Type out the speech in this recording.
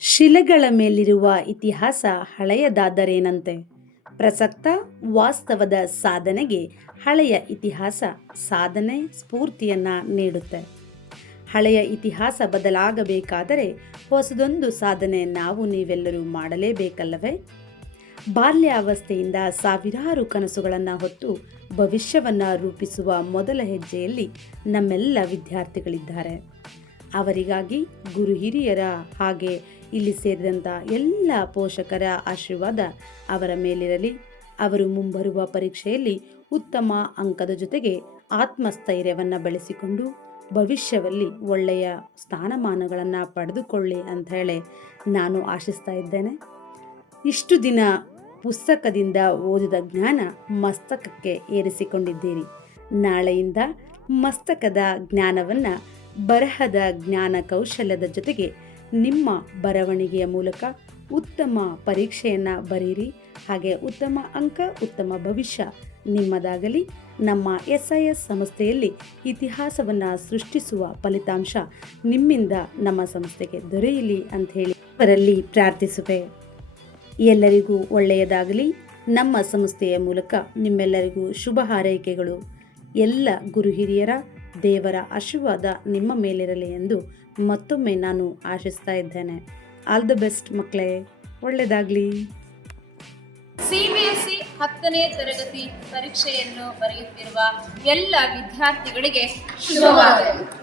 ಶಿಲೆಗಳ ಮೇಲಿರುವ ಇತಿಹಾಸ ಹಳೆಯದಾದರೇನಂತೆ. ಪ್ರಸಕ್ತ ವಾಸ್ತವದ ಸಾಧನೆಗೆ ಹಳೆಯ ಇತಿಹಾಸ ಸಾಧನೆ ಸ್ಫೂರ್ತಿಯನ್ನು ನೀಡುತ್ತೆ. ಹಳೆಯ ಇತಿಹಾಸ ಬದಲಾಗಬೇಕಾದರೆ ಹೊಸದೊಂದು ಸಾಧನೆ ನಾವು ನೀವೆಲ್ಲರೂ ಮಾಡಲೇಬೇಕಲ್ಲವೇ? ಬಾಲ್ಯಾವಸ್ಥೆಯಿಂದ ಸಾವಿರಾರು ಕನಸುಗಳನ್ನು ಹೊತ್ತು ಭವಿಷ್ಯವನ್ನು ರೂಪಿಸುವ ಮೊದಲ ಹೆಜ್ಜೆಯಲ್ಲಿ ನಮ್ಮೆಲ್ಲ ವಿದ್ಯಾರ್ಥಿಗಳಿದ್ದಾರೆ. ಅವರಿಗಾಗಿ ಗುರು ಹಿರಿಯರ ಹಾಗೆ ಇಲ್ಲಿ ಸೇರಿದಂಥ ಎಲ್ಲ ಪೋಷಕರ ಆಶೀರ್ವಾದ ಅವರ ಮೇಲಿರಲಿ. ಅವರು ಮುಂಬರುವ ಪರೀಕ್ಷೆಯಲ್ಲಿ ಉತ್ತಮ ಅಂಕದ ಜೊತೆಗೆ ಆತ್ಮಸ್ಥೈರ್ಯವನ್ನು ಬೆಳೆಸಿಕೊಂಡು ಭವಿಷ್ಯದಲ್ಲಿ ಒಳ್ಳೆಯ ಸ್ಥಾನಮಾನಗಳನ್ನು ಪಡೆದುಕೊಳ್ಳಿ ಅಂತ ಹೇಳಿ ನಾನು ಆಶಿಸ್ತಾ ಇದ್ದೇನೆ. ಇಷ್ಟು ದಿನ ಪುಸ್ತಕದಿಂದ ಓದಿದ ಜ್ಞಾನ ಮಸ್ತಕಕ್ಕೆ ಏರಿಸಿಕೊಂಡಿದ್ದೀರಿ. ನಾಳೆಯಿಂದ ಮಸ್ತಕದ ಜ್ಞಾನವನ್ನು ಬರಹದ ಜ್ಞಾನ ಕೌಶಲ್ಯದ ಜೊತೆಗೆ ನಿಮ್ಮ ಬರವಣಿಗೆಯ ಮೂಲಕ ಉತ್ತಮ ಪರೀಕ್ಷೆಯನ್ನು ಬರೀರಿ. ಹಾಗೆ ಉತ್ತಮ ಅಂಕ, ಉತ್ತಮ ಭವಿಷ್ಯ ನಿಮ್ಮದಾಗಲಿ. ನಮ್ಮ SIS ಸಂಸ್ಥೆಯಲ್ಲಿ ಇತಿಹಾಸವನ್ನು ಸೃಷ್ಟಿಸುವ ಫಲಿತಾಂಶ ನಿಮ್ಮಿಂದ ನಮ್ಮ ಸಂಸ್ಥೆಗೆ ದೊರೆಯಲಿ ಅಂಥೇಳಿ ಅವರಲ್ಲಿ ಪ್ರಾರ್ಥಿಸುವೆ. ಎಲ್ಲರಿಗೂ ಒಳ್ಳೆಯದಾಗಲಿ. ನಮ್ಮ ಸಂಸ್ಥೆಯ ಮೂಲಕ ನಿಮ್ಮೆಲ್ಲರಿಗೂ ಶುಭ ಹಾರೈಕೆಗಳು. ಎಲ್ಲ ಗುರು ಹಿರಿಯರ ದೇವರ ಆಶೀರ್ವಾದ ನಿಮ್ಮ ಮೇಲಿರಲಿ ಎಂದು ಮತ್ತೊಮ್ಮೆ ನಾನು ಆಶಿಸ್ತಾ ಇದ್ದೇನೆ. ಆಲ್ ದ ಬೆಸ್ಟ್ ಮಕ್ಕಳೇ, ಒಳ್ಳೆಯದಾಗಲಿ. CBSE 10ನೇ ತರಗತಿ ಪರೀಕ್ಷೆಯನ್ನು ಬರೆಯುತ್ತಿರುವ ಎಲ್ಲ ವಿದ್ಯಾರ್ಥಿಗಳಿಗೆ ಶುಭವಾಗಲಿ.